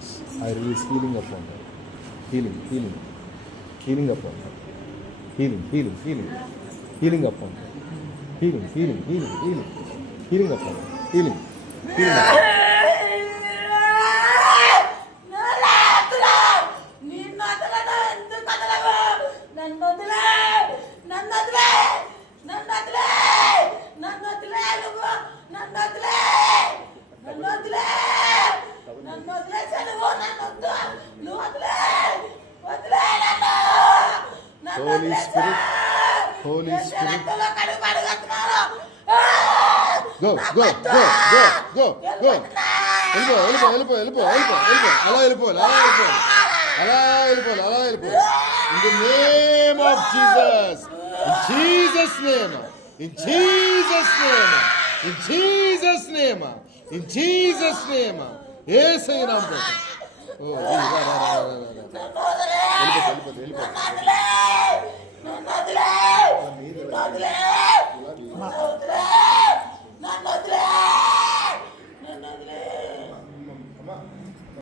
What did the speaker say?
Jesus. I release healing upon her. Healing, healing, healing upon her. Healing, healing, healing, healing upon her. Healing, healing, healing, healing, healing upon her. Healing, healing upon her. Holy Spirit, Holy Spirit. Go, go, go, go, go, go. Elbow. Allow elbow. In the name of Jesus. In Jesus' name. In Jesus' name. In Jesus' name. In Jesus' name. Yes, I am. Oh,